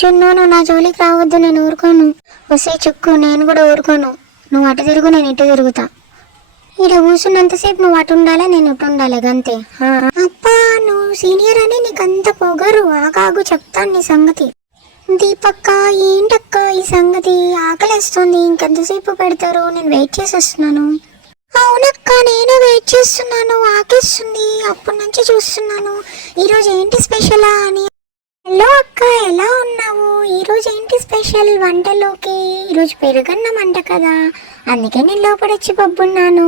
జున్ను నువ్వు నా జోలికి రావద్దు నేను ఊరుకోను. వస్తే చుక్కు నేను కూడా ఊరుకోను. నువ్వు అటు తిరుగు నేను ఇటు తిరుగుతా. ఇక్కడ కూర్చున్నంతసేపు నువ్వు అటు ఉండాలా నేను ఇటు ఉండాలి గంతే. అప్పా నువ్వు సీనియర్ అని నీకు అంత పొగరు. ఆగాగు చెప్తాను నీ సంగతి. దీపక్క ఏంటక్క ఈ సంగతి? ఆకలిస్తుంది ఇంకెంతసేపు పెడతారు? నేను వెయిట్ చేసి వస్తున్నాను. అవునక్క నేను వెయిట్ చేస్తున్నాను ఆకేస్తుంది. అప్పటి నుంచి చూస్తున్నాను. ఈరోజు ఏంటి స్పెషలా అని హలో అక్క ఎలా ఉన్నావు? ఈరోజు ఏంటి స్పెషల్ వంటలోకి? ఈరోజు పెరుగన్నం అంట కదా. అందుకే నేను లోపడొచ్చి పబ్బున్నాను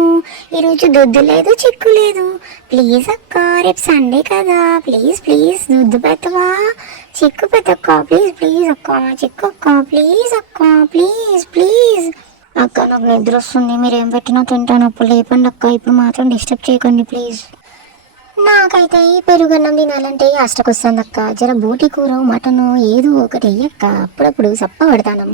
ఈరోజు దొద్దు లేదు చిక్కు లేదు. ప్లీజ్ అక్క రేపు సండే కదా. ప్లీజ్ ప్లీజ్ దొద్దు పెట్టవా చిక్కు పెట్టక్క ప్లీజ్ ప్లీజ్ అక్క. చిక్కు అక్క ప్లీజ్ అక్క ప్లీజ్ ప్లీజ్. అక్క నాకు నిద్ర వస్తుంది. మీరు ఏం పెట్టినా తింటాను. అప్పుడు లేపండి అక్క. ఇప్పుడు మాత్రం డిస్టర్బ్ చేయకండి ప్లీజ్. నాకైతే ఈ పెరుగన్నం తినాలంటే అష్టకొస్తుంది అక్క జర బూటి కూర మటను ఏదో ఒకటి అయ్యక్క. అప్పుడప్పుడు సప్ప పడతాను.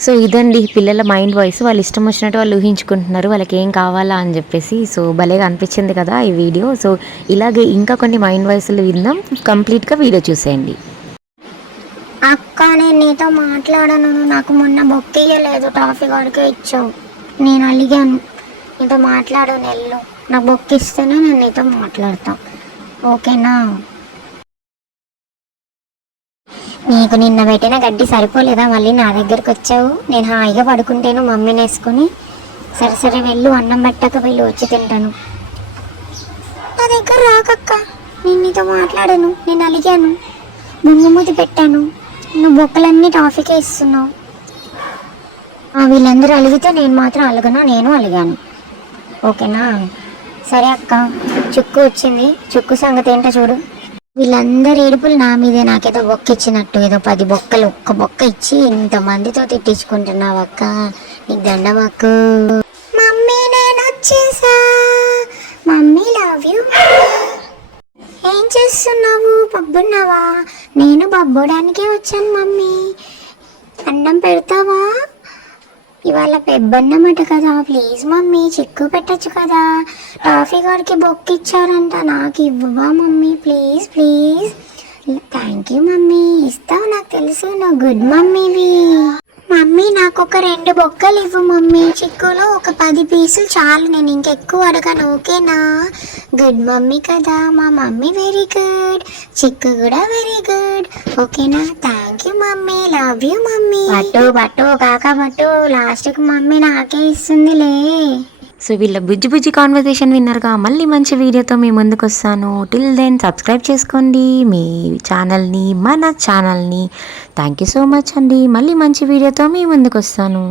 సో ఇదండి పిల్లల మైండ్ వాయిస్. వాళ్ళు ఇష్టం వచ్చినట్టు వాళ్ళు ఊహించుకుంటున్నారు. వాళ్ళకి ఏం కావాలా అని చెప్పేసి. సో భలేగా అనిపించింది కదా ఈ వీడియో. సో ఇలాగే ఇంకా కొన్ని మైండ్ వాయిస్లు విందాం. కంప్లీట్గా వీడియో చూసేయండి. అక్క నేను నీతో మాట్లాడను. నాకు మొన్న బొక్కియ్యలేదు టాఫీ వాడికే ఇచ్చావు. నేను అలిగాను. నీతో మాట్లాడు నెల్లు నాకు బొక్కిస్తేనే నేను నీతో మాట్లాడతాం. ఓకేనా? నీకు నిన్న పెట్టిన గడ్డి సరిపోలేదా? మళ్ళీ నా దగ్గరికి వచ్చావు. నేను హాయిగా పడుకుంటేను మమ్మీని వేసుకుని సరే సరే వెళ్ళు. అన్నం పెట్టక వెళ్ళి. వచ్చి తింటాను. నా దగ్గర రాకక్క. నేను నీతో మాట్లాడాను. నేను అలిగాను. బొమ్మమూతి పెట్టాను. నువ్వు బొక్కలన్నీ టాఫీకే ఇస్తున్నావు. ఆ, వీళ్ళందరూ అలిగితే నేను మాత్రం అలగను నేను అలిగాను. ఓకేనా? సరే అక్క చుక్కు వచ్చింది. చుక్కు సంగతి ఏంటో చూడు. వీళ్ళందరి ఏడుపులు నా మీదే నాకేదో బొక్క ఇచ్చినట్టు ఏదో పది బొక్కలు ఒక్క బొక్క ఇచ్చి ఇంతమందితో తిట్టించుకుంటున్నావు అక్క. నీకు దండమాకు మమ్మీ నేను వచ్చేసా. మమ్మీ లవ్ యూ ఏం చేస్తున్నావు? పబ్బున్నావా? నేను బబ్బోడానికే వచ్చాను మమ్మీ. అన్నం పెడతావా? ఇవాళ పెబ్బన్నమాట కదా ప్లీజ్ మమ్మీ చిక్కు పెట్టచ్చు కదా. టాఫీ గారికి బొక్క ఇచ్చారంట నాకు ఇవ్వవా mummy please please thank you mummy ఇస్తావు నాకు తెలుసు నువ్వు గుడ్ మమ్మీవి. మమ్మీ నాకు ఒక రెండు బొక్కలు ఇవ్వు మమ్మీ. చిక్కులో ఒక పది పీసులు చాలు. నేను ఇంకెక్కువ అడగను ఓకేనా? గుడ్ మమ్మీ కదా. మా మమ్మీ వెరీ గుడ్ చిక్కు కూడా వెరీ గుడ్ ఓకేనా? Thank you mummy. Love you mummy. బట్టు బట్టు కాక బట్టు. లాస్ట్కి మమ్మీ నాకే ఇస్తుందిలే. సో వీళ్ళ బుజ్జి బుజ్జి కాన్వర్జేషన్ విన్నారుగా మళ్ళీ మంచి వీడియోతో మీ ముందుకు వస్తాను టిల్ దెన్ సబ్స్క్రైబ్ చేసుకోండి. మీ ఛానల్ని మన ఛానల్ని థ్యాంక్ యూ సో మచ్ అండి. మళ్ళీ మంచి వీడియోతో మీ ముందుకు వస్తాను